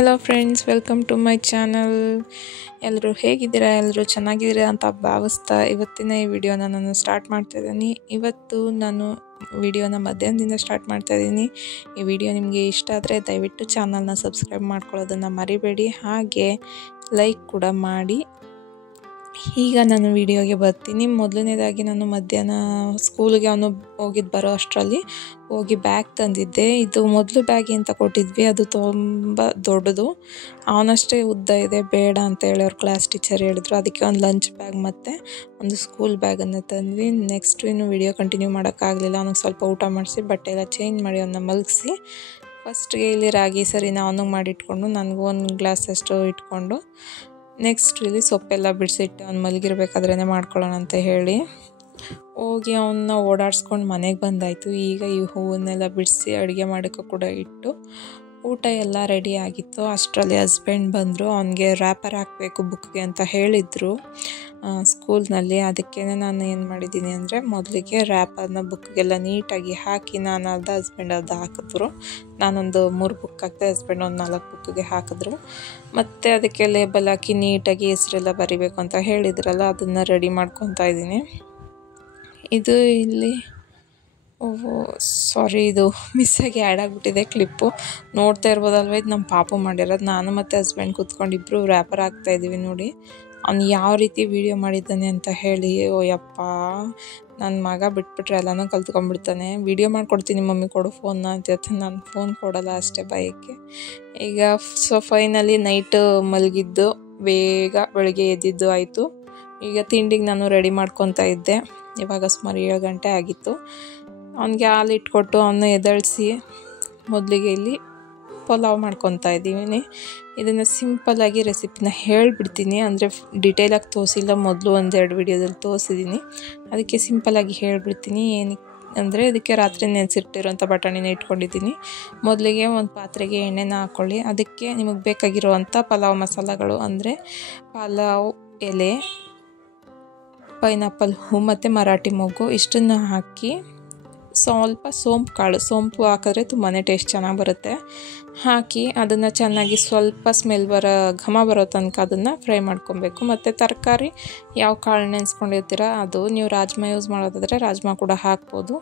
Hello friends, welcome to my channel. ಎಲ್ಲರೂ ಹೇಗಿದ್ದೀರಾ? ಎಲ್ಲರೂ ಚೆನ್ನಾಗಿದ್ದೀರಾ ಅಂತ ಭಾವಿಸ್ತಾ ಇವತ್ತಿನ ಈ ವಿಡಿಯೋನ ನಾನು ಸ್ಟಾರ್ಟ್ ಮಾಡ್ತಾಯಿದ್ದೀನಿ. ಇವತ್ತು ನಾನು ವಿಡಿಯೋನ ಮಧ್ಯಾಹ್ನದಿಂದ ಸ್ಟಾರ್ಟ್ ಮಾಡ್ತಾಯಿದ್ದೀನಿ. ಈ ವಿಡಿಯೋ ನಿಮಗೆ ಇಷ್ಟ ಆದರೆ ದಯವಿಟ್ಟು ಚಾನಲ್ನ ಸಬ್ಸ್ಕ್ರೈಬ್ ಮಾಡ್ಕೊಳ್ಳೋದನ್ನು ಮರಿಬೇಡಿ, ಹಾಗೆ ಲೈಕ್ ಕೂಡ ಮಾಡಿ. ಈಗ ನಾನು ವಿಡಿಯೋಗೆ ಬರ್ತೀನಿ. ಮೊದಲನೇದಾಗಿ ನಾನು ಮಧ್ಯಾಹ್ನ ಸ್ಕೂಲಿಗೆ ಅವನು ಹೋಗಿದ್ದು ಬರೋ ಅಷ್ಟರಲ್ಲಿ ಹೋಗಿ ಬ್ಯಾಗ್ ತಂದಿದ್ದೆ. ಇದು ಮೊದಲು ಬ್ಯಾಗ್ ಅಂತ ಕೊಟ್ಟಿದ್ವಿ, ಅದು ತುಂಬ ದೊಡ್ಡದು, ಅವನಷ್ಟೇ ಉದ್ದ ಇದೆ, ಬೇಡ ಅಂತ ಹೇಳಿ ಅವ್ರ ಕ್ಲಾಸ್ ಟೀಚರ್ ಹೇಳಿದ್ರು. ಅದಕ್ಕೆ ಒಂದು ಲಂಚ್ ಬ್ಯಾಗ್ ಮತ್ತು ಒಂದು ಸ್ಕೂಲ್ ಬ್ಯಾಗನ್ನು ತಂದ್ವಿ. ನೆಕ್ಸ್ಟ್ ಇನ್ನು ವಿಡಿಯೋ ಕಂಟಿನ್ಯೂ ಮಾಡೋಕ್ಕಾಗಲಿಲ್ಲ. ಅವನಿಗೆ ಸ್ವಲ್ಪ ಊಟ ಮಾಡಿಸಿ ಬಟ್ಟೆ ಎಲ್ಲ ಚೇಂಜ್ ಮಾಡಿ ಅವನ್ನ ಮಲಗಿಸಿ ಫಸ್ಟ್ಗೆ ಇಲ್ಲಿ ರಾಗಿ ಸರಿನ ಅವನಿಗೆ ಮಾಡಿಟ್ಕೊಂಡು ನನಗೂ ಒಂದು ಗ್ಲಾಸ್ ಅಷ್ಟು ಇಟ್ಕೊಂಡು ನೆಕ್ಸ್ಟ್ ಇಲ್ಲಿ ಸೊಪ್ಪೆಲ್ಲ ಬಿಡಿಸಿಟ್ಟು ಅವ್ನು ಮಲಗಿರ್ಬೇಕಾದ್ರೇ ಮಾಡ್ಕೊಳ್ಳೋಣ ಅಂತ ಹೇಳಿ ಹೋಗಿ ಅವನ್ನ ಓಡಾಡಿಸ್ಕೊಂಡು ಮನೆಗೆ ಬಂದಾಯಿತು. ಈಗ ಈ ಹೂವನ್ನೆಲ್ಲ ಬಿಡಿಸಿ ಅಡುಗೆ ಮಾಡೋಕ್ಕೂ ಕೂಡ ಇಟ್ಟು ಊಟ ಎಲ್ಲ ರೆಡಿ ಆಗಿತ್ತು. ಅಷ್ಟರಲ್ಲಿ ಹಸ್ಬೆಂಡ್ ಬಂದರು. ಅವನಿಗೆ ರ್ಯಾಪರ್ ಹಾಕಬೇಕು ಬುಕ್ಗೆ ಅಂತ ಹೇಳಿದರು ಸ್ಕೂಲ್ನಲ್ಲಿ. ಅದಕ್ಕೇ ನಾನು ಏನು ಮಾಡಿದ್ದೀನಿ ಅಂದರೆ ಮೊದಲಿಗೆ ರ್ಯಾಪರ್ನ ಬುಕ್ಗೆಲ್ಲ ನೀಟಾಗಿ ಹಾಕಿ ನಾನು ಅರ್ಧ, ಹಸ್ಬೆಂಡ್ ಅರ್ಧ ಹಾಕಿದ್ರು. ನಾನೊಂದು 3 ಬುಕ್ ಹಾಕಿದೆ, ಹಸ್ಬೆಂಡ್ ಒಂದು 4 ಬುಕ್ಗೆ ಹಾಕಿದ್ರು. ಮತ್ತು ಅದಕ್ಕೆ ಲೇಬಲ್ ಹಾಕಿ ನೀಟಾಗಿ ಹೆಸರೆಲ್ಲ ಬರಿಬೇಕು ಅಂತ ಹೇಳಿದ್ರಲ್ಲ, ಅದನ್ನು ರೆಡಿ ಮಾಡ್ಕೊತಾ ಇದ್ದೀನಿ. ಇದು ಇಲ್ಲಿ ಇದು ಮಿಸ್ಸಾಗಿ ಆ್ಯಡ್ ಆಗಿಬಿಟ್ಟಿದೆ ಕ್ಲಿಪ್ಪು, ನೋಡ್ತಾ ಇರ್ಬೋದಲ್ವ. ಇದು ನಮ್ಮ ಪಾಪು ಮಾಡಿರೋದು. ನಾನು ಮತ್ತು ಹಸ್ಬೆಂಡ್ ಕೂತ್ಕೊಂಡಿಬ್ಬರು ರ್ಯಾಪರ್ ಹಾಕ್ತಾಯಿದ್ದೀವಿ. ನೋಡಿ ಅವ್ನು ಯಾವ ರೀತಿ ವೀಡಿಯೋ ಮಾಡಿದ್ದಾನೆ ಅಂತ ಹೇಳಿ. ಓ ಯಪ್ಪ, ನನ್ನ ಮಗ ಬಿಟ್ಬಿಟ್ರೆ ಎಲ್ಲನೂ ಕಲ್ತ್ಕೊಂಡ್ಬಿಡ್ತಾನೆ. ವೀಡಿಯೋ ಮಾಡಿಕೊಡ್ತೀನಿ ಮಮ್ಮಿ, ಕೊಡು ಫೋನ್ನ ಅಂತ ಹೇಳ್ತಾನೆ. ನಾನು ಫೋನ್ ಕೊಡೋಲ್ಲ ಅಷ್ಟೇ ಭಯಕ್ಕೆ. ಈಗ ಫೈನಲಿ ನೈಟ್ ಮಲಗಿದ್ದು ಬೇಗ ಬೆಳಗ್ಗೆ ಎದ್ದಿದ್ದು ಆಯಿತು. ಈಗ ತಿಂಡಿಗೆ ನಾನು ರೆಡಿ ಮಾಡ್ಕೊತಾ ಇದ್ದೆ. ಇವಾಗ ಸುಮಾರು 7 ಗಂಟೆ ಆಗಿತ್ತು. ಅವನಿಗೆ ಹಾಲು ಇಟ್ಕೊಟ್ಟು ಅವನ್ನ ಎದಳಿಸಿ ಮೊದಲಿಗೆ ಇಲ್ಲಿ ಪಲಾವ್ ಮಾಡ್ಕೊತಾ ಇದ್ದೀವಿ. ಇದನ್ನು ಸಿಂಪಲ್ಲಾಗಿ ರೆಸಿಪಿನ ಹೇಳಿಬಿಡ್ತೀನಿ, ಅಂದರೆ ಡಿಟೇಲಾಗಿ ತೋರಿಸಿಲ್ಲ. ಮೊದಲು 1-2 ವಿಡಿಯೋದಲ್ಲಿ ತೋರಿಸಿದ್ದೀನಿ, ಅದಕ್ಕೆ ಸಿಂಪಲ್ಲಾಗಿ ಹೇಳಿಬಿಡ್ತೀನಿ. ಏನಕ್ಕೆ ಅಂದರೆ ಇದಕ್ಕೆ ರಾತ್ರಿ ನೆನೆಸಿಟ್ಟಿರೋಂಥ ಬಟಾಣಿನ ಇಟ್ಕೊಂಡಿದ್ದೀನಿ. ಮೊದಲಿಗೆ ಒಂದು ಪಾತ್ರೆಗೆ ಎಣ್ಣೆನ ಹಾಕ್ಕೊಳ್ಳಿ. ಅದಕ್ಕೆ ನಿಮಗೆ ಬೇಕಾಗಿರುವಂಥ ಪಲಾವ್ ಮಸಾಲೆಗಳು ಅಂದರೆ ಪಲಾವ್ ಎಲೆ, ಪೈನಾಪಲ್ ಹೂ ಮತ್ತು ಮರಾಠಿ ಮೊಗ್ಗು ಇಷ್ಟನ್ನು ಹಾಕಿ ಸ್ವಲ್ಪ ಸೋಂಪು ಹಾಕಿದ್ರೆ ತುಂಬಾ ಟೇಸ್ಟ್ ಚೆನ್ನಾಗಿ ಬರುತ್ತೆ. ಹಾಕಿ ಅದನ್ನು ಚೆನ್ನಾಗಿ ಸ್ವಲ್ಪ ಸ್ಮೆಲ್ ಘಮ ಬರೋ ತನಕ ಅದನ್ನು ಫ್ರೈ ಮಾಡ್ಕೊಬೇಕು. ಮತ್ತು ತರಕಾರಿ ಯಾವ ಕಾಳು ನೆನೆಸ್ಕೊಂಡಿರ್ತೀರ ಅದು, ನೀವು ರಾಜ್ಮಾ ಯೂಸ್ ಮಾಡೋದಾದರೆ ರಾಜ್ಮಾ ಕೂಡ ಹಾಕ್ಬೋದು.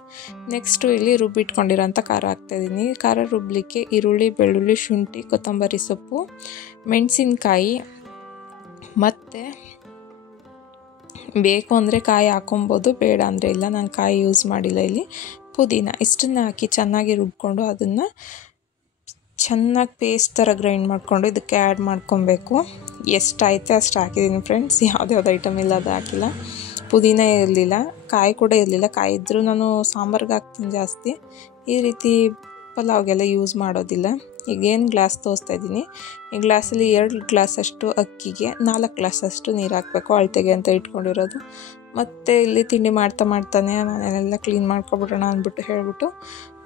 ನೆಕ್ಸ್ಟು ಇಲ್ಲಿ ರುಬ್ಬಿಟ್ಕೊಂಡಿರೋಂಥ ಖಾರ ಹಾಕ್ತಾಯಿದ್ದೀನಿ. ಖಾರ ರುಬ್ಬಲಿಕ್ಕೆ ಈರುಳ್ಳಿ, ಬೆಳ್ಳುಳ್ಳಿ, ಶುಂಠಿ, ಕೊತ್ತಂಬರಿ ಸೊಪ್ಪು, ಮೆಣಸಿನ್ಕಾಯಿ, ಮತ್ತು ಬೇಕು ಅಂದರೆ ಕಾಯಿ ಹಾಕೊಬೋದು, ಬೇಡ ಅಂದರೆ ಇಲ್ಲ. ನಾನು ಕಾಯಿ ಯೂಸ್ ಮಾಡಿಲ್ಲ ಇಲ್ಲಿ. ಪುದೀನ ಇಷ್ಟನ್ನು ಹಾಕಿ ಚೆನ್ನಾಗಿ ರುಬ್ಕೊಂಡು ಅದನ್ನು ಚೆನ್ನಾಗಿ ಪೇಸ್ಟ್ ಥರ ಗ್ರೈಂಡ್ ಮಾಡಿಕೊಂಡು ಇದಕ್ಕೆ ಆ್ಯಡ್ ಮಾಡ್ಕೊಬೇಕು. ಎಷ್ಟಾಯಿತೆ ಅಷ್ಟು ಹಾಕಿದ್ದೀನಿ ಫ್ರೆಂಡ್ಸ್, ಯಾವುದ್ಯಾವ್ದು ಐಟಮ್ ಇಲ್ಲ ಅದು ಹಾಕಿಲ್ಲ. ಪುದೀನ ಇರಲಿಲ್ಲ, ಕಾಯಿ ಕೂಡ ಇರಲಿಲ್ಲ. ಕಾಯಿ ಇದ್ದರೂ ನಾನು ಸಾಂಬಾರ್ಗೆ ಹಾಕ್ತೀನಿ ಜಾಸ್ತಿ, ಈ ರೀತಿ ಪಲಾವ್ಗೆಲ್ಲ ಯೂಸ್ ಮಾಡೋದಿಲ್ಲ. ಈಗೇನು ಗ್ಲಾಸ್ ತೋರಿಸ್ತಾ ಇದ್ದೀನಿ, ಈ ಗ್ಲಾಸಲ್ಲಿ 2 ಗ್ಲಾಸಷ್ಟು ಅಕ್ಕಿಗೆ 4 ಗ್ಲಾಸಷ್ಟು ನೀರು ಹಾಕಬೇಕು, ಅಳತೆಗೆ ಅಂತ ಇಟ್ಕೊಂಡಿರೋದು. ಮತ್ತು ಇಲ್ಲಿ ತಿಂಡಿ ಮಾಡ್ತಾನೆ ಮನೆಯೆಲ್ಲ ಕ್ಲೀನ್ ಮಾಡ್ಕೊಬಿಡೋಣ ಅಂದ್ಬಿಟ್ಟು ಹೇಳ್ಬಿಟ್ಟು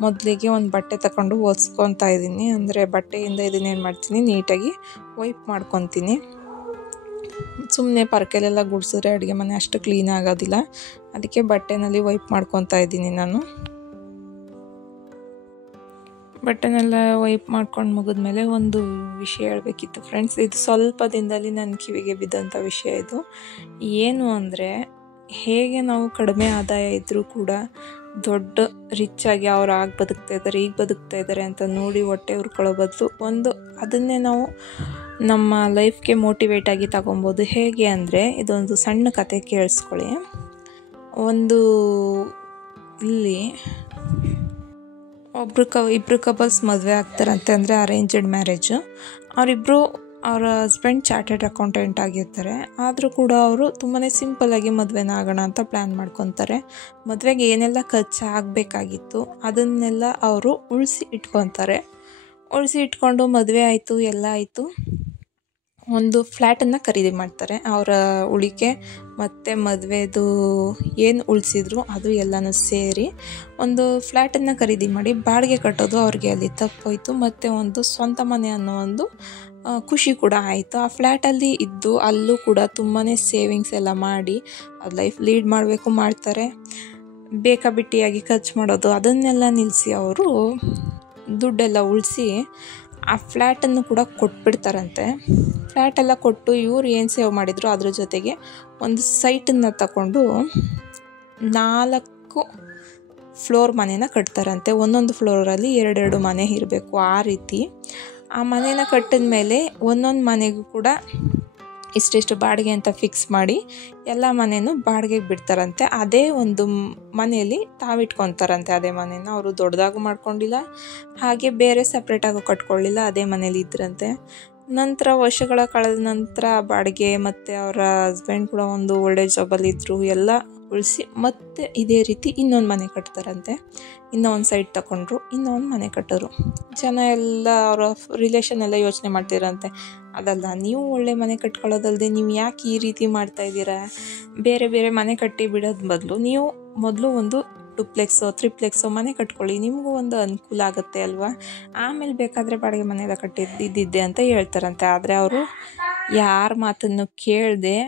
ಮೊದಲಿಗೆ ಒಂದು ಬಟ್ಟೆ ತಗೊಂಡು ಒರೆಸ್ಕೊತಾ ಇದ್ದೀನಿ. ಅಂದರೆ ಬಟ್ಟೆಯಿಂದ ಇದನ್ನೇನು ಮಾಡ್ತೀನಿ, ನೀಟಾಗಿ ವೈಪ್ ಮಾಡ್ಕೊತೀನಿ. ಸುಮ್ಮನೆ ಪರ್ಕೆಲೆಲ್ಲ ಗುಡಿಸಿದ್ರೆ ಅಡುಗೆ ಮನೆ ಅಷ್ಟು ಕ್ಲೀನ್ ಆಗೋದಿಲ್ಲ, ಅದಕ್ಕೆ ಬಟ್ಟೆನಲ್ಲಿ ವೈಪ್ ಮಾಡ್ಕೊತಾ ಇದ್ದೀನಿ ನಾನು. ಬಟ್ಟೆನೆಲ್ಲ ವೈಪ್ ಮಾಡ್ಕೊಂಡು ಮುಗಿದ್ಮೇಲೆ ಒಂದು ವಿಷಯ ಹೇಳಬೇಕಿತ್ತು ಫ್ರೆಂಡ್ಸ್. ಇದು ಸ್ವಲ್ಪ ದಿನದಲ್ಲಿ ನನ್ನ ಕಿವಿಗೆ ಬಿದ್ದಂಥ ವಿಷಯ ಇದು. ಏನು ಅಂದರೆ, ಹೇಗೆ ನಾವು ಕಡಿಮೆ ಆದಾಯ ಇದ್ದರೂ ಕೂಡ ದೊಡ್ಡ ರಿಚ್ ಆಗಿ ಅವ್ರು ಈಗ ಬದುಕ್ತಾ ಇದ್ದಾರೆ ಅಂತ ನೋಡಿ ಹೊಟ್ಟೆ ಉರ್ಕೊಳ್ಳೋ ಬದಲು ಅದನ್ನೇ ನಾವು ನಮ್ಮ ಲೈಫ್ಗೆ ಮೋಟಿವೇಟ್ ಆಗಿ ತಗೊಬೋದು. ಹೇಗೆ ಅಂದರೆ, ಇದೊಂದು ಸಣ್ಣ ಕತೆ ಕೇಳಿಸ್ಕೊಳ್ಳಿ. ಇಲ್ಲಿ ಇಬ್ಬರು ಕಪಲ್ಸ್ ಮದುವೆ ಆಗ್ತಾರಂತೆ, ಅಂದರೆ ಅರೇಂಜ್ಡ್ ಮ್ಯಾರೇಜು. ಅವ್ರ ಹಸ್ಬೆಂಡ್ ಚಾರ್ಟೆಡ್ ಅಕೌಂಟೆಂಟ್ ಆಗಿರ್ತಾರೆ. ಆದರೂ ಕೂಡ ಅವರು ತುಂಬಾ ಸಿಂಪಲ್ಲಾಗಿ ಮದುವೆನ ಆಗೋಣ ಅಂತ ಪ್ಲ್ಯಾನ್ ಮಾಡ್ಕೊತಾರೆ. ಮದುವೆಗೆ ಏನೆಲ್ಲ ಖರ್ಚು ಆಗಬೇಕಾಗಿತ್ತು ಅದನ್ನೆಲ್ಲ ಅವರು ಉಳಿಸಿ ಇಟ್ಕೊಂಡು ಮದುವೆ ಆಯಿತು, ಎಲ್ಲ ಆಯಿತು. ಒಂದು ಫ್ಲ್ಯಾಟನ್ನು ಖರೀದಿ ಮಾಡ್ತಾರೆ. ಅವರ ಉಳಿಕೆ ಮತ್ತು ಮದುವೆದು ಏನು ಉಳಿಸಿದ್ರು ಅದು ಎಲ್ಲನೂ ಸೇರಿ ಒಂದು ಫ್ಲ್ಯಾಟನ್ನು ಖರೀದಿ ಮಾಡಿ ಬಾಡಿಗೆ ಕಟ್ಟೋದು ಅವ್ರಿಗೆ ಅಲ್ಲಿ ತಪ್ಪೋಯ್ತು. ಮತ್ತು ಒಂದು ಸ್ವಂತ ಮನೆ ಅನ್ನೋ ಒಂದು ಖುಷಿ ಕೂಡ ಆಯಿತು. ಆ ಫ್ಲ್ಯಾಟಲ್ಲಿ ಇದ್ದು ಅಲ್ಲೂ ಕೂಡ ತುಂಬಾ ಸೇವಿಂಗ್ಸ್ ಎಲ್ಲ ಮಾಡಿ ಅದು ಲೈಫ್ ಲೀಡ್ ಮಾಡಬೇಕು ಮಾಡ್ತಾರೆ. ಬೇಕಾಬಿಟ್ಟಿಯಾಗಿ ಖರ್ಚು ಮಾಡೋದು ಅದನ್ನೆಲ್ಲ ನಿಲ್ಲಿಸಿ ಅವರು ದುಡ್ಡೆಲ್ಲ ಉಳಿಸಿ ಆ ಫ್ಲ್ಯಾಟನ್ನು ಕೂಡ ಕೊಟ್ಬಿಡ್ತಾರಂತೆ. ಫ್ಲ್ಯಾಟೆಲ್ಲ ಕೊಟ್ಟು ಇವ್ರು ಏನು ಸೇವ್ ಮಾಡಿದ್ರು ಅದ್ರ ಜೊತೆಗೆ ಒಂದು ಸೈಟನ್ನು ತಗೊಂಡು 4 ಫ್ಲೋರ್ ಮನೇನ ಕಟ್ತಾರಂತೆ. ಒಂದೊಂದು ಫ್ಲೋರಲ್ಲಿ 2 ಮನೆ ಇರಬೇಕು. ಆ ರೀತಿ ಆ ಮನೇನ ಕಟ್ಟಿದ ಮೇಲೆ ಒಂದೊಂದು ಮನೆಗೂ ಕೂಡ ಇಷ್ಟಿಷ್ಟು ಬಾಡಿಗೆ ಅಂತ ಫಿಕ್ಸ್ ಮಾಡಿ ಎಲ್ಲ ಮನೆಯೂ ಬಾಡಿಗೆಗೆ ಬಿಡ್ತಾರಂತೆ. ಅದೇ ಒಂದು ಮನೆಯಲ್ಲಿ ತಾವಿಟ್ಕೊತಾರಂತೆ. ಅದೇ ಮನೇನ ಅವರು ದೊಡ್ಡದಾಗೂ ಮಾಡ್ಕೊಂಡಿಲ್ಲ, ಹಾಗೆ ಬೇರೆ ಸಪ್ರೇಟಾಗೂ ಕಟ್ಕೊಳ್ಳಿಲ್ಲ, ಅದೇ ಮನೇಲಿ ಇದ್ರಂತೆ. ನಂತರ ವರ್ಷಗಳ ಕಳೆದ ನಂತರ ಬಾಡಿಗೆ ಮತ್ತು ಅವರ ಹಸ್ಬೆಂಡ್ ಕೂಡ ಒಂದು ಒಳ್ಳೆ ಜಾಬಲ್ಲಿ ಇದ್ದರು, ಎಲ್ಲ ಉಳಿಸಿ ಮತ್ತೆ ಇದೇ ರೀತಿ ಇನ್ನೊಂದು ಮನೆ ಕಟ್ತಾರಂತೆ. ಇನ್ನೊಂದು ಸೈಟ್ ತಗೊಂಡ್ರು, ಇನ್ನೊಂದು ಮನೆ ಕಟ್ಟೋರು. ಜನ ಎಲ್ಲ ಅವರ ರಿಲೇಷನ್ ಎಲ್ಲ ಯೋಚನೆ ಮಾಡ್ತಿರಂತೆ, ಅದಲ್ಲ ನೀವು ಒಳ್ಳೆ ಮನೆ ಕಟ್ಕೊಳ್ಳೋದಲ್ಲದೆ ನೀವು ಯಾಕೆ ಈ ರೀತಿ ಮಾಡ್ತಾ ಇದ್ದೀರಾ, ಬೇರೆ ಬೇರೆ ಮನೆ ಕಟ್ಟಿ ಬಿಡೋದು ಬದಲು ನೀವು ಮೊದಲು ಒಂದು 2ಪ್ಲೆಕ್ಸೋ 3ಪ್ಲೆಕ್ಸೋ ಮನೆ ಕಟ್ಕೊಳ್ಳಿ, ನಿಮಗೂ ಒಂದು ಅನುಕೂಲ ಆಗುತ್ತೆ ಅಲ್ವಾ, ಆಮೇಲೆ ಬೇಕಾದರೆ ಬಾಡಿಗೆ ಮನೆಯೆಲ್ಲ ಕಟ್ಟಿದ್ದಿದ್ದೆ ಅಂತ ಹೇಳ್ತಾರಂತೆ. ಆದರೆ ಅವರು ಯಾರ ಮಾತನ್ನು ಕೇಳದೆ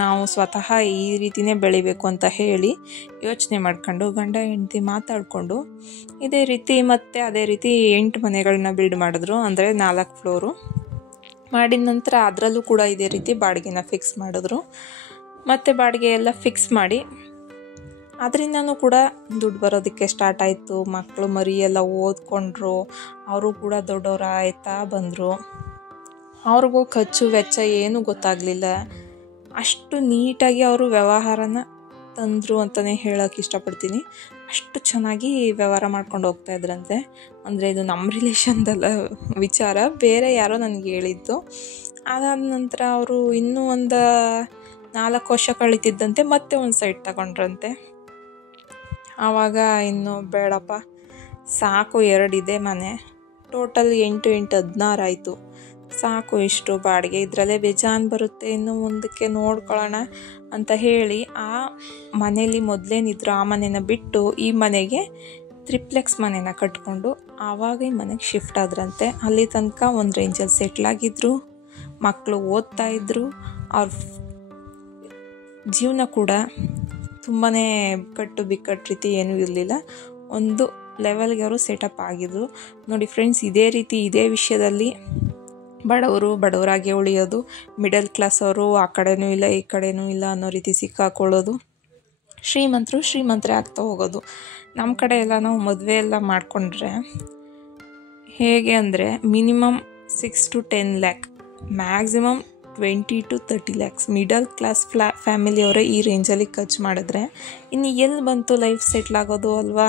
ನಾವು ಸ್ವತಃ ಈ ರೀತಿಯೇ ಬೆಳಿಬೇಕು ಅಂತ ಹೇಳಿ ಯೋಚನೆ ಮಾಡ್ಕೊಂಡು ಗಂಡ ಹೆಂಡತಿ ಮಾತಾಡಿಕೊಂಡು ಇದೇ ರೀತಿ ಮತ್ತೆ ಅದೇ ರೀತಿ 8 ಮನೆಗಳನ್ನ ಬಿಲ್ಡ್ ಮಾಡಿದ್ರು. ಅಂದರೆ 4 ಫ್ಲೋರು ಮಾಡಿದ ನಂತರ ಅದರಲ್ಲೂ ಕೂಡ ಇದೇ ರೀತಿ ಬಾಡಿಗೆನ ಫಿಕ್ಸ್ ಮಾಡಿದ್ರು. ಮತ್ತು ಬಾಡಿಗೆ ಎಲ್ಲ ಫಿಕ್ಸ್ ಮಾಡಿ ಅದರಿಂದನೂ ಕೂಡ ದುಡ್ಡು ಬರೋದಕ್ಕೆ ಸ್ಟಾರ್ಟ್ ಆಯಿತು. ಮಕ್ಕಳು ಮರಿ ಎಲ್ಲ ಓದ್ಕೊಂಡ್ರು, ಅವರು ಕೂಡ ದೊಡ್ಡವರು ಆಯ್ತಾ ಬಂದರು. ಅವ್ರಿಗೂ ಖರ್ಚು ವೆಚ್ಚ ಏನೂ ಗೊತ್ತಾಗಲಿಲ್ಲ. ಅಷ್ಟು ನೀಟಾಗಿ ಅವರು ವ್ಯವಹಾರನ ತಂದರು ಅಂತಲೇ ಹೇಳೋಕ್ಕೆ ಇಷ್ಟಪಡ್ತೀನಿ. ಅಷ್ಟು ಚೆನ್ನಾಗಿ ವ್ಯವಹಾರ ಮಾಡ್ಕೊಂಡು ಹೋಗ್ತಾಯಿದ್ರಂತೆ. ಅಂದರೆ ಇದು ನಮ್ಮ ರಿಲೇಷನ್ದಲ್ಲ ವಿಚಾರ, ಬೇರೆ ಯಾರೋ ನನಗೆ ಹೇಳಿದ್ದು. ಅದಾದ ನಂತರ ಅವರು ಇನ್ನೂ ಒಂದು 4 ವರ್ಷ ಕಳೀತಿದ್ದಂತೆ ಮತ್ತೆ ಒಂದು ಸೈಟ್ ತಗೊಂಡ್ರಂತೆ. ಆವಾಗ ಇನ್ನು ಬೇಡಪ್ಪ ಸಾಕು, 2 ಇದೆ ಮನೆ, ಟೋಟಲ್ 8 × 8 16 ಆಯಿತು, ಸಾಕು ಇಷ್ಟು ಬಾಡಿಗೆ, ಇದರಲ್ಲೇ ಬೇಜಾನ್ ಬರುತ್ತೆ, ಇನ್ನು ಮುಂದಕ್ಕೆ ನೋಡ್ಕೊಳ್ಳೋಣ ಅಂತ ಹೇಳಿ ಆ ಮನೇಲಿ ಮೊದಲೇನಿದ್ರು ಆ ಮನೇನ ಬಿಟ್ಟು ಈ ಮನೆಗೆ 3ಪ್ಲೆಕ್ಸ್ ಮನೇನ ಕಟ್ಕೊಂಡು ಆವಾಗ ಈ ಮನೆಗೆ ಶಿಫ್ಟ್ ಆದ್ರಂತೆ. ಅಲ್ಲಿ ತನಕ ಒಂದು ರೇಂಜಲ್ಲಿ ಸೆಟ್ಲಾಗಿದ್ದರು, ಮಕ್ಕಳು ಓದ್ತಾ ಇದ್ದರು, ಅವ್ರ ಜೀವನ ಕೂಡ ತುಂಬಾ ಕಟ್ಟು ಬಿಕ್ಕಟ್ಟು ರೀತಿ ಏನೂ ಇರಲಿಲ್ಲ, ಒಂದು ಲೆವೆಲ್ಗೆ ಅವರು ಸೆಟಪ್ ಆಗಿದ್ರು. ನೋಡಿ ಫ್ರೆಂಡ್ಸ್, ಇದೇ ರೀತಿ ಇದೇ ವಿಷಯದಲ್ಲಿ ಬಡವರಾಗೆ ಉಳಿಯೋದು, ಮಿಡಲ್ ಕ್ಲಾಸ್ ಅವರು ಆ ಕಡೆನೂ ಇಲ್ಲ ಈ ಕಡೆನೂ ಇಲ್ಲ ಅನ್ನೋ ರೀತಿ ಸಿಕ್ಕಾಕೊಳ್ಳೋದು, ಶ್ರೀಮಂತರೇ ಆಗ್ತಾ ಹೋಗೋದು. ನಮ್ಮ ಕಡೆ ಎಲ್ಲ ನಾವು ಮದುವೆ ಎಲ್ಲ ಮಾಡಿಕೊಂಡ್ರೆ ಹೇಗೆ ಅಂದರೆ minimum 6 to 10 lakh, maximum 20 to 30 lakhs middle class ಫ್ಯಾಮಿಲಿಯವರೇ ಈ ರೇಂಜಲ್ಲಿ ಖರ್ಚು ಮಾಡಿದ್ರೆ ಇನ್ನು ಎಲ್ಲಿ ಬಂತು ಲೈಫ್ ಸೆಟ್ಲ್ ಆಗೋದು ಅಲ್ವಾ.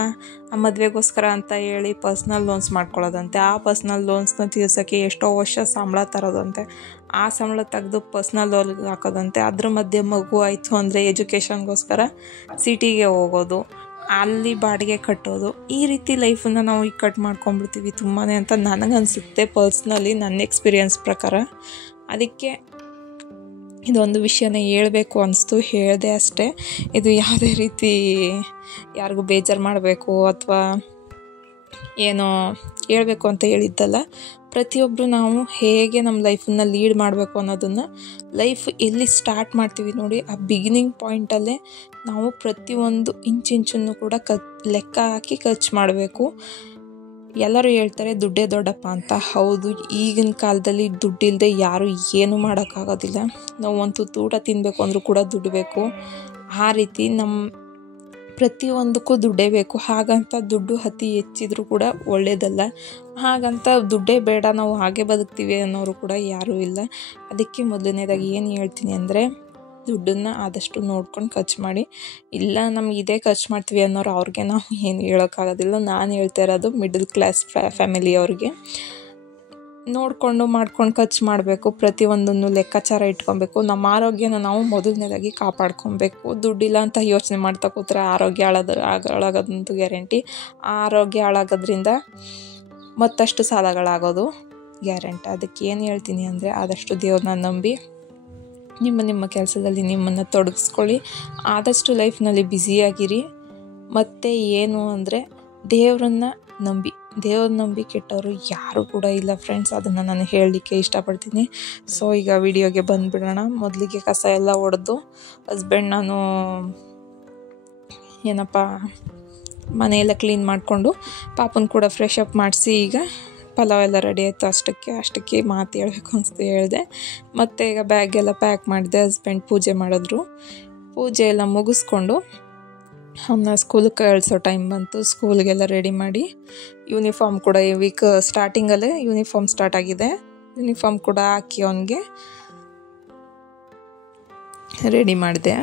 ಆ ಮದುವೆಗೋಸ್ಕರ ಅಂತ ಹೇಳಿ ಪರ್ಸ್ನಲ್ ಲೋನ್ಸ್ ಮಾಡ್ಕೊಳ್ಳೋದಂತೆ, ಆ ಪರ್ಸ್ನಲ್ ಲೋನ್ಸ್ನ ತೀರ್ಸೋಕ್ಕೆ ಎಷ್ಟೋ ವರ್ಷ ಸಂಬಳ ತರೋದಂತೆ, ಆ ಸಂಬಳ ತೆಗೆದು ಪರ್ಸ್ನಲ್ ಲೋನ್ ಹಾಕೋದಂತೆ. ಅದ್ರ ಮಧ್ಯೆ ಮಗು ಆಯಿತು ಅಂದರೆ ಎಜುಕೇಷನ್ಗೋಸ್ಕರ ಸಿಟಿಗೆ ಹೋಗೋದು, ಅಲ್ಲಿ ಬಾಡಿಗೆ ಕಟ್ಟೋದು, ಈ ರೀತಿ ಲೈಫನ್ನು ನಾವು ಈಗ ಕಟ್ ಮಾಡ್ಕೊಂಡ್ಬಿಡ್ತೀವಿ ತುಂಬಾ ಅಂತ ನನಗನ್ಸುತ್ತೆ ಪರ್ಸ್ನಲಿ, ನನ್ನ ಎಕ್ಸ್ಪೀರಿಯನ್ಸ್ ಪ್ರಕಾರ. ಅದಕ್ಕೆ ಇದೊಂದು ವಿಷಯನ ಹೇಳಬೇಕು ಅನಿಸ್ತು, ಹೇಳಿದೆ ಅಷ್ಟೇ. ಇದು ಯಾವುದೇ ರೀತಿ ಯಾರಿಗೂ ಬೇಜಾರು ಮಾಡಬೇಕು ಅಥವಾ ಏನೋ ಹೇಳಬೇಕು ಅಂತ ಹೇಳಿದ್ದಲ್ಲ. ಪ್ರತಿಯೊಬ್ಬರು ನಾವು ಹೇಗೆ ನಮ್ಮ ಲೈಫನ್ನು ಲೀಡ್ ಮಾಡಬೇಕು ಅನ್ನೋದನ್ನು, ಲೈಫ್ ಎಲ್ಲಿ ಸ್ಟಾರ್ಟ್ ಮಾಡ್ತೀವಿ ನೋಡಿ ಆ ಬಿಗಿನಿಂಗ್ ಪಾಯಿಂಟಲ್ಲೇ ನಾವು ಪ್ರತಿಯೊಂದು ಇಂಚನ್ನು ಕೂಡ ಲೆಕ್ಕ ಹಾಕಿ ಖರ್ಚು ಮಾಡಬೇಕು. ಎಲ್ಲರೂ ಹೇಳ್ತಾರೆ ದುಡ್ಡೇ ದೊಡ್ಡಪ್ಪ ಅಂತ. ಹೌದು, ಈಗಿನ ಕಾಲದಲ್ಲಿ ದುಡ್ಡಿಲ್ಲದೆ ಯಾರೂ ಏನೂ ಮಾಡೋಕ್ಕಾಗೋದಿಲ್ಲ. ನಾವು ಒಂದು ತುತ್ತು ಊಟ ತಿನ್ನಬೇಕು ಅಂದರೂ ಕೂಡ ದುಡ್ಡು ಬೇಕು. ಆ ರೀತಿ ನಮ್ಮ ಪ್ರತಿಯೊಂದಕ್ಕೂ ದುಡ್ಡೇ ಬೇಕು. ಹಾಗಂತ ದುಡ್ಡು ಅತಿ ಹೆಚ್ಚಿದ್ರೂ ಕೂಡ ಒಳ್ಳೆಯದಲ್ಲ. ಹಾಗಂತ ದುಡ್ಡೇ ಬೇಡ ನಾವು ಹಾಗೆ ಬದುಕ್ತೀವಿ ಅನ್ನೋರು ಕೂಡ ಯಾರೂ ಇಲ್ಲ. ಅದಕ್ಕೆ ಮೊದಲನೇದಾಗಿ ಏನು ಹೇಳ್ತೀನಿ ಅಂದರೆ, ದುಡ್ಡನ್ನು ಆದಷ್ಟು ನೋಡ್ಕೊಂಡು ಖರ್ಚು ಮಾಡಿ. ಇಲ್ಲ ನಮ್ಗೆ ಇದೇ ಖರ್ಚು ಮಾಡ್ತೀವಿ ಅನ್ನೋರು ಅವ್ರಿಗೆ ನಾವು ಏನು ಹೇಳೋಕ್ಕಾಗೋದಿಲ್ಲ. ನಾನು ಹೇಳ್ತಾ ಇರೋದು ಮಿಡಲ್ ಕ್ಲಾಸ್ ಫ್ಯಾಮಿಲಿಯವ್ರಿಗೆ. ನೋಡಿಕೊಂಡು ಮಾಡ್ಕೊಂಡು ಖರ್ಚು ಮಾಡಬೇಕು, ಪ್ರತಿಯೊಂದನ್ನು ಲೆಕ್ಕಾಚಾರ ಇಟ್ಕೊಬೇಕು. ನಮ್ಮ ಆರೋಗ್ಯನ ನಾವು ಮೊದಲನೇದಾಗಿ ಕಾಪಾಡ್ಕೊಬೇಕು. ದುಡ್ಡಿಲ್ಲ ಅಂತ ಯೋಚನೆ ಮಾಡ್ತಾ ಕೂತ್ರೆ ಆರೋಗ್ಯ ಹಾಳಾಗೋದಂತೂ ಗ್ಯಾರಂಟಿ. ಆ ಆರೋಗ್ಯ ಹಾಳಾಗೋದ್ರಿಂದ ಮತ್ತಷ್ಟು ಸಾಲಗಳಾಗೋದು ಗ್ಯಾರಂಟಿ. ಅದಕ್ಕೆ ಏನು ಹೇಳ್ತೀನಿ ಅಂದರೆ, ಆದಷ್ಟು ದೇವ್ರನ್ನ ನಂಬಿ ನಿಮ್ಮ ಕೆಲಸದಲ್ಲಿ ನಿಮ್ಮನ್ನು ತೊಡಗಿಸ್ಕೊಳ್ಳಿ. ಆದಷ್ಟು ಲೈಫ್ನಲ್ಲಿ ಬ್ಯುಸಿಯಾಗಿರಿ. ಮತ್ತು ಏನು ಅಂದರೆ ದೇವ್ರನ್ನ ನಂಬಿ ಕೆಟ್ಟವರು ಯಾರೂ ಕೂಡ ಇಲ್ಲ ಫ್ರೆಂಡ್ಸ್. ಅದನ್ನು ನಾನು ಹೇಳಲಿಕ್ಕೆ ಇಷ್ಟಪಡ್ತೀನಿ. ಸೊ ಈಗ ವಿಡಿಯೋಗೆ ಬಂದುಬಿಡೋಣ. ಮೊದಲಿಗೆ ಕಸ ಎಲ್ಲ ಹೊಡೆದು ಹಸ್ಬೆಂಡ್ ನಾನು ಮನೆಯೆಲ್ಲ ಕ್ಲೀನ್ ಮಾಡಿಕೊಂಡು ಪಾಪನ ಕೂಡ ಫ್ರೆಶ್ ಅಪ್ ಮಾಡಿಸಿ ಈಗ ಪಲಾವ್ ಎಲ್ಲ ರೆಡಿ ಆಯಿತು. ಅಷ್ಟಕ್ಕೆ ಮಾತು ಹೇಳ್ಬೇಕು ಅನಿಸ್ತು, ಹೇಳಿದೆ. ಮತ್ತು ಈಗ ಬ್ಯಾಗೆಲ್ಲ ಪ್ಯಾಕ್ ಮಾಡಿದೆ. ಹಸ್ಬೆಂಡ್ ಪೂಜೆ ಮಾಡಿದ್ರು. ಪೂಜೆ ಎಲ್ಲ ಮುಗಿಸ್ಕೊಂಡು ಅವನ್ನ ಸ್ಕೂಲಿಗೆ ಕಳಿಸೋ ಟೈಮ್ ಬಂತು. ಸ್ಕೂಲಿಗೆಲ್ಲ ರೆಡಿ ಮಾಡಿ ಯೂನಿಫಾರ್ಮ್ ಕೂಡ ಈ ವೀಕ್ ಸ್ಟಾರ್ಟಿಂಗಲ್ಲೇ ಯೂನಿಫಾರ್ಮ್ ಸ್ಟಾರ್ಟ್ ಆಗಿದೆ. ಯೂನಿಫಾರ್ಮ್ ಕೂಡ ಹಾಕಿ ಅವನಿಗೆ ರೆಡಿ ಮಾಡಿದೆ.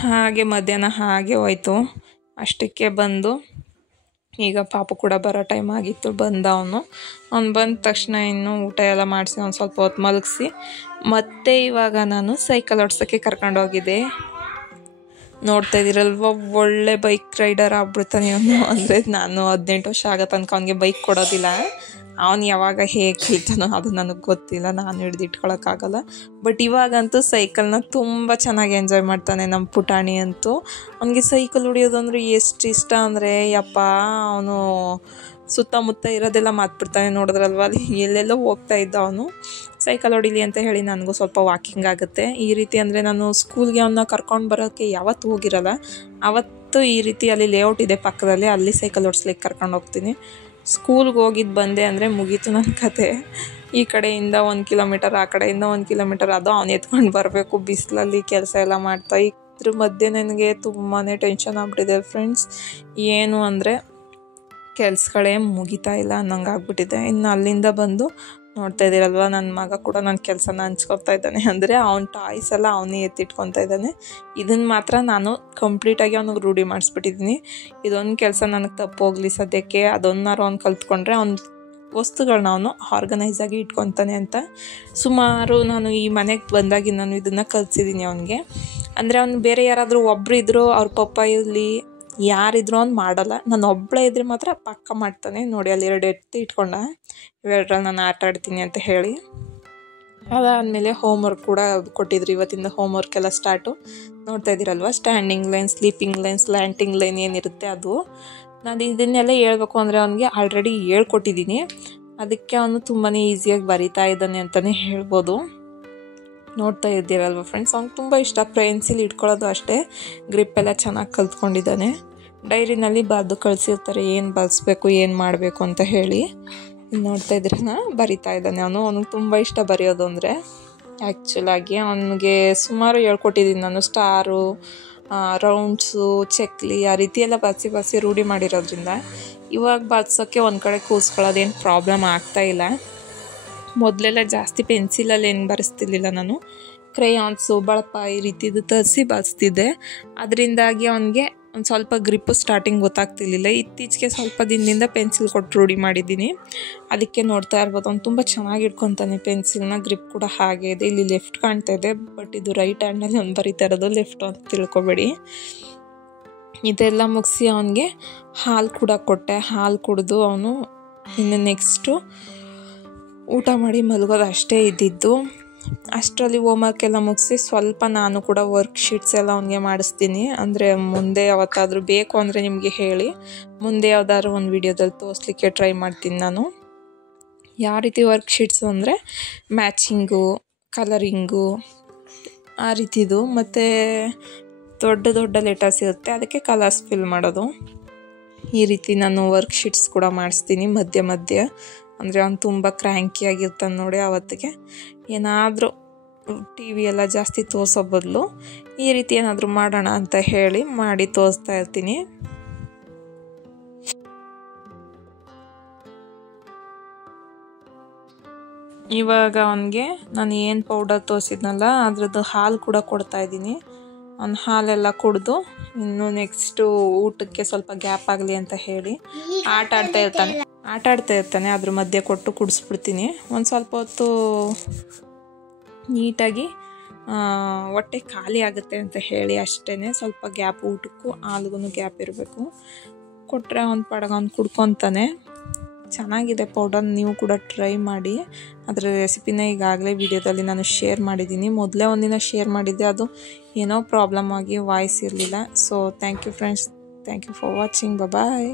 ಹಾಗೆ ಮಧ್ಯಾಹ್ನ ಹಾಗೆ ಹೋಯ್ತು. ಅಷ್ಟಕ್ಕೆ ಬಂದು ಈಗ ಪಾಪು ಕೂಡ ಬರೋ ಟೈಮ್ ಆಗಿತ್ತು. ಅವ್ನು ಬಂದ ತಕ್ಷಣ ಇನ್ನು ಊಟ ಎಲ್ಲ ಮಾಡಿಸಿ ಒಂದು ಸ್ವಲ್ಪ ಹೊತ್ತು ಮಲಗಿಸಿ ಮತ್ತೆ ಇವಾಗ ನಾನು ಸೈಕಲ್ ಓಡಿಸೋಕ್ಕೆ ಕರ್ಕೊಂಡೋಗಿದ್ದೆ. ನೋಡ್ತಾ ಇದ್ದೀರಲ್ವ, ಒಳ್ಳೆ ಬೈಕ್ ರೈಡರ್ ಆಗ್ಬಿಡ್ತಾನೆ ಅವನು. ಅಂದರೆ ನಾನು 18 ವರ್ಷ ಆಗೋ ತನಕ ಅವನಿಗೆ ಬೈಕ್ ಕೊಡೋದಿಲ್ಲ. ಅವನು ಯಾವಾಗ ಹೇಗೆ ಕಲಿತಾನೋ ಅದು ನನಗೆ ಗೊತ್ತಿಲ್ಲ, ನಾನು ಹಿಡಿದಿಟ್ಕೊಳಕ್ಕಾಗಲ್ಲ. ಬಟ್ ಇವಾಗಂತೂ ಸೈಕಲ್ನ ತುಂಬ ಚೆನ್ನಾಗಿ ಎಂಜಾಯ್ ಮಾಡ್ತಾನೆ ನಮ್ಮ ಪುಟಾಣಿ ಅಂತೂ. ಅವನಿಗೆ ಸೈಕಲ್ ಹೊಡಿಯೋದು ಅಂದರೆ ಎಷ್ಟು ಇಷ್ಟ ಅಂದರೆ ಯಪ್ಪ, ಅವನು ಸುತ್ತಮುತ್ತ ಇರೋದೆಲ್ಲ ಮಾತ್ಬಿಡ್ತಾನೆ. ನೋಡಿದ್ರಲ್ವ, ಅಲ್ಲಿ ಎಲ್ಲೆಲ್ಲೋ ಹೋಗ್ತಾ ಇದ್ದ ಅವನು. ಸೈಕಲ್ ಹೊಡಿಲಿ ಅಂತ ಹೇಳಿ ನನಗೂ ಸ್ವಲ್ಪ ವಾಕಿಂಗ್ ಆಗುತ್ತೆ. ಈ ರೀತಿ ಅಂದರೆ ನಾನು ಸ್ಕೂಲ್ಗೆ ಅವನ್ನ ಕರ್ಕೊಂಡು ಬರೋಕ್ಕೆ ಯಾವತ್ತೂ ಹೋಗಿರಲ್ಲ. ಅವತ್ತು ಈ ರೀತಿ ಅಲ್ಲಿ ಲೇಔಟ್ ಇದೆ ಪಕ್ಕದಲ್ಲಿ, ಅಲ್ಲಿ ಸೈಕಲ್ ಓಡಿಸ್ಲಿಕ್ಕೆ ಕರ್ಕೊಂಡು ಹೋಗ್ತೀನಿ. ಸ್ಕೂಲ್ಗೆ ಹೋಗಿದ್ದು ಬಂದೆ ಅಂದರೆ ಮುಗೀತು ನನ್ನ ಕತೆ. ಈ ಕಡೆಯಿಂದ 1 ಕಿಲೋಮೀಟರ್, ಆ ಕಡೆಯಿಂದ 1 ಕಿಲೋಮೀಟರ್, ಅದು ಅವನು ಎತ್ಕೊಂಡು ಬರಬೇಕು. ಬಿಸಿಲಲ್ಲಿ ಕೆಲಸ ಎಲ್ಲ ಮಾಡ್ತಾ ಇದ್ರ ಮಧ್ಯೆ ನನಗೆ ತುಂಬಾ ಟೆನ್ಷನ್ ಆಗ್ಬಿಟ್ಟಿದೆ ಫ್ರೆಂಡ್ಸ್. ಏನು ಅಂದರೆ ಕೆಲ್ಸಗಳೇ ಮುಗಿತಾ ಇಲ್ಲ ಅನ್ನಂಗೆ ಆಗ್ಬಿಟ್ಟಿದೆ. ಇನ್ನು ಅಲ್ಲಿಂದ ಬಂದು ನೋಡ್ತಾ ಇದ್ದೀರಲ್ವ, ನನ್ನ ಮಗ ಕೂಡ ನನ್ನ ಕೆಲಸನ ಹಂಚ್ಕೊತಾ ಇದ್ದಾನೆ. ಅಂದರೆ ಅವ್ನ ಟಾಯ್ಸ್ ಎಲ್ಲ ಅವನೇ ಎತ್ತಿಟ್ಕೊತಾ ಇದ್ದಾನೆ. ಇದನ್ನು ಮಾತ್ರ ನಾನು ಕಂಪ್ಲೀಟಾಗಿ ಅವ್ನಿಗೆ ರೂಢಿ ಮಾಡಿಸ್ಬಿಟ್ಟಿದ್ದೀನಿ. ಇದೊಂದು ಕೆಲಸ ನನಗೆ ತಪ್ಪೋಗಲಿ ಸದ್ಯಕ್ಕೆ, ಅದೊಂದಾರು ಅವ್ನು ಕಲ್ತ್ಕೊಂಡ್ರೆ ಅವ್ನ ವಸ್ತುಗಳನ್ನ ಅವನು ಆರ್ಗನೈಸ್ ಆಗಿ ಇಟ್ಕೊತಾನೆ ಅಂತ ಸುಮಾರು ನಾನು ಈ ಮನೆಗೆ ಬಂದಾಗಿ ನಾನು ಇದನ್ನು ಕಲಿಸಿದ್ದೀನಿ ಅವನಿಗೆ. ಅಂದರೆ ಅವ್ನು ಬೇರೆ ಯಾರಾದರೂ ಒಬ್ಬರು ಇದ್ದರೂ, ಅವ್ರ ಪಪ್ಪ ಇರಲಿ ಯಾರಿದ್ರು ಅವ್ನು ಮಾಡಲ್ಲ. ನಾನು ಒಬ್ಬಳೇ ಇದ್ರೆ ಮಾತ್ರ ಪಕ್ಕ ಮಾಡ್ತಾನೆ. ನೋಡಿ ಅಲ್ಲಿ 2 ಎತ್ತಿ ಇಟ್ಕೊಂಡ, ಇವೆರಡರಲ್ಲಿ ನಾನು ಆಟ ಆಡ್ತೀನಿ ಅಂತ ಹೇಳಿ. ಅದಾದಮೇಲೆ ಹೋಮ್ವರ್ಕ್ ಕೂಡ ಕೊಟ್ಟಿದ್ರು. ಇವತ್ತಿಂದ ಹೋಮ್ವರ್ಕ್ ಎಲ್ಲ ಸ್ಟಾರ್ಟು. ನೋಡ್ತಾ ಇದ್ದೀರಲ್ವ, standing line, sleeping line, slanting line ಏನಿರುತ್ತೆ ಅದು. ನಾನು ಇದನ್ನೆಲ್ಲ ಹೇಳ್ಬೇಕು ಅಂದರೆ ಅವನಿಗೆ ಆಲ್ರೆಡಿ ಹೇಳ್ಕೊಟ್ಟಿದ್ದೀನಿ. ಅದಕ್ಕೆ ಅವನು ತುಂಬಾ ಈಸಿಯಾಗಿ ಬರಿತಾ ಇದ್ದಾನೆ ಅಂತಲೇ ಹೇಳ್ಬೋದು. ನೋಡ್ತಾ ಇದ್ದೀರಲ್ವ ಫ್ರೆಂಡ್ಸ್, ಅವ್ನಿಗೆ ತುಂಬ ಇಷ್ಟ ಪೆನ್ಸಿಲ್ ಇಟ್ಕೊಳ್ಳೋದು ಅಷ್ಟೇ. ಗ್ರಿಪ್ ಎಲ್ಲ ಚೆನ್ನಾಗಿ ಕಲ್ತ್ಕೊಂಡಿದ್ದಾನೆ. ಡೈರಿನಲ್ಲಿ ಬರೆದು ಕಳಿಸಿರ್ತಾರೆ ಏನು ಬಳಸ್ಬೇಕು, ಏನು ಮಾಡಬೇಕು ಅಂತ ಹೇಳಿ. ನೋಡ್ತಾ ಇದ್ರನ ಬರಿತಾ ಇದ್ದಾನೆ ಅವನು. ಅವ್ನಿಗೆ ತುಂಬ ಇಷ್ಟ ಬರೆಯೋದು ಅಂದರೆ. ಆ್ಯಕ್ಚುಲಾಗಿ ಅವನಿಗೆ ಸುಮಾರು ಹೇಳ್ಕೊಟ್ಟಿದ್ದೀನಿ ನಾನು. ಸ್ಟಾರು, ರೌಂಡ್ಸು, ಚಕ್ಲಿ ಆ ರೀತಿ ಎಲ್ಲ ಬಳಸಿ ರೂಢಿ ಮಾಡಿರೋದ್ರಿಂದ ಇವಾಗ ಬಳಸೋಕ್ಕೆ ಒಂದು ಕಡೆ ಕೂರಿಸ್ಕೊಳ್ಳೋದೇನು ಪ್ರಾಬ್ಲಮ್ ಆಗ್ತಾಯಿಲ್ಲ. ಮೊದಲೆಲ್ಲ ಜಾಸ್ತಿ ಪೆನ್ಸಿಲಲ್ಲಿ ಏನು ಬರೆಸ್ತಿರ್ಲಿಲ್ಲ ನಾನು. ಕ್ರೇಯಾನ್ಸು, ಬಳಪ ಈ ರೀತಿದು ತರಿಸಿ ಬಳಸ್ತಿದ್ದೆ. ಅದರಿಂದಾಗಿ ಅವನಿಗೆ ಒಂದು ಸ್ವಲ್ಪ ಗ್ರಿಪ್ಪು ಸ್ಟಾರ್ಟಿಂಗ್ ಗೊತ್ತಾಗ್ತಿರ್ಲಿಲ್ಲ. ಇತ್ತೀಚೆಗೆ ಸ್ವಲ್ಪ ದಿನದಿಂದ ಪೆನ್ಸಿಲ್ ಕೊಟ್ಟು ರೂಢಿ ಮಾಡಿದ್ದೀನಿ. ಅದಕ್ಕೆ ನೋಡ್ತಾ ಇರ್ಬೋದು, ಅವ್ನು ತುಂಬ ಚೆನ್ನಾಗಿ ಇಟ್ಕೊತಾನೆ ಪೆನ್ಸಿಲ್ನ. ಗ್ರಿಪ್ ಕೂಡ ಹಾಗೆ ಇದೆ. ಇಲ್ಲಿ ಲೆಫ್ಟ್ ಕಾಣ್ತಾ ಇದೆ, ಬಟ್ ಇದು ರೈಟ್ ಹ್ಯಾಂಡ್ನಲ್ಲಿ ಅವ್ನು ಬರೀತಾ ಇರೋದು ಲೆಫ್ಟ್ ಅಂತ ತಿಳ್ಕೊಬೇಡಿ. ಇದೆಲ್ಲ ಮುಗಿಸಿ ಅವನಿಗೆ ಹಾಲು ಕೂಡ ಕೊಟ್ಟೆ. ಹಾಲು ಕುಡಿದು ಅವನು ಇನ್ನು ನೆಕ್ಸ್ಟು ಊಟ ಮಾಡಿ ಮಲಗೋದು ಅಷ್ಟೇ ಇದ್ದಿದ್ದು. ಅಷ್ಟರಲ್ಲಿ ಹೋಮ್ವರ್ಕ್ ಎಲ್ಲ ಮುಗಿಸಿ ಸ್ವಲ್ಪ ನಾನು ಕೂಡ ವರ್ಕ್ಶೀಟ್ಸ್ ಎಲ್ಲ ಅವನಿಗೆ ಮಾಡಿಸ್ತೀನಿ. ಅಂದರೆ ಮುಂದೆ ಯಾವತ್ತಾದರೂ ಬೇಕು ಅಂದರೆ ನಿಮಗೆ ಹೇಳಿ, ಮುಂದೆ ಯಾವುದಾದ್ರು ಒಂದು ವಿಡಿಯೋದಲ್ಲಿ ತೋರಿಸ್ಲಿಕ್ಕೆ ಟ್ರೈ ಮಾಡ್ತೀನಿ ನಾನು. ಯಾವ ರೀತಿ ವರ್ಕ್ಶೀಟ್ಸು ಅಂದರೆ ಮ್ಯಾಚಿಂಗು, ಕಲರಿಂಗು ಆ ರೀತಿದು. ಮತ್ತು ದೊಡ್ಡ ಲೆಟರ್ಸ್ ಇರುತ್ತೆ, ಅದಕ್ಕೆ ಕಲರ್ಸ್ ಫಿಲ್ ಮಾಡೋದು. ಈ ರೀತಿ ನಾನು ವರ್ಕ್ಶೀಟ್ಸ್ ಕೂಡ ಮಾಡಿಸ್ತೀನಿ ಮಧ್ಯೆ. ಅಂದರೆ ಅವ್ನು ತುಂಬ ಕ್ರ್ಯಾಂಕಿಯಾಗಿರ್ತಾನೆ ನೋಡಿ. ಆವತ್ತಿಗೆ ಏನಾದರೂ TV ಎಲ್ಲ ಜಾಸ್ತಿ ತೋರಿಸೋ ಬದಲು ಈ ರೀತಿ ಏನಾದರೂ ಮಾಡೋಣ ಅಂತ ಹೇಳಿ ಮಾಡಿ ತೋರಿಸ್ತಾ ಇರ್ತೀನಿ. ಇವಾಗ ಅವನಿಗೆ ನಾನು ಏನು ಪೌಡರ್ ತೋರಿಸಿದ್ನಲ್ಲ ಅದ್ರದ್ದು ಹಾಲು ಕೂಡ ಕೊಡ್ತಾಯಿದ್ದೀನಿ. ಅವ್ನು ಹಾಲೆಲ್ಲ ಕುಡಿದು ಇನ್ನು ನೆಕ್ಸ್ಟು ಊಟಕ್ಕೆ ಸ್ವಲ್ಪ ಗ್ಯಾಪ್ ಆಗಲಿ ಅಂತ ಹೇಳಿ ಆಟ ಆಡ್ತಾ ಇರ್ತಾನೆ. ಅದ್ರ ಮಧ್ಯೆ ಕೊಟ್ಟು ಕುಡಿಸ್ಬಿಡ್ತೀನಿ. ಒಂದು ಸ್ವಲ್ಪ ಹೊತ್ತು ನೀಟಾಗಿ ಹೊಟ್ಟೆ ಖಾಲಿ ಆಗುತ್ತೆ ಅಂತ ಹೇಳಿ ಅಷ್ಟೇ. ಸ್ವಲ್ಪ ಗ್ಯಾಪ್, ಊಟಕ್ಕೂ ಹಾಲ್ಗೂ ಗ್ಯಾಪ್ ಇರಬೇಕು. ಕೊಟ್ಟರೆ ಅವ್ನು ಪಡಗ ಅವ್ನು ಕುಡ್ಕೊತಾನೆ. ಚೆನ್ನಾಗಿದೆ ಪೌಡರ್, ನೀವು ಕೂಡ ಟ್ರೈ ಮಾಡಿ. ಅದರ ರೆಸಿಪಿನ ಈಗಾಗಲೇ ವಿಡಿಯೋದಲ್ಲಿ ನಾನು ಶೇರ್ ಮಾಡಿದ್ದೀನಿ. ಮೊದಲೇ ಒಂದಿನ ಶೇರ್ ಮಾಡಿದ್ದೆ, ಅದು ಏನೋ ಪ್ರಾಬ್ಲಮ್ ಆಗಿ ವಾಯ್ಸ್ ಇರಲಿಲ್ಲ. So thank you friends, thank you for watching. Bye.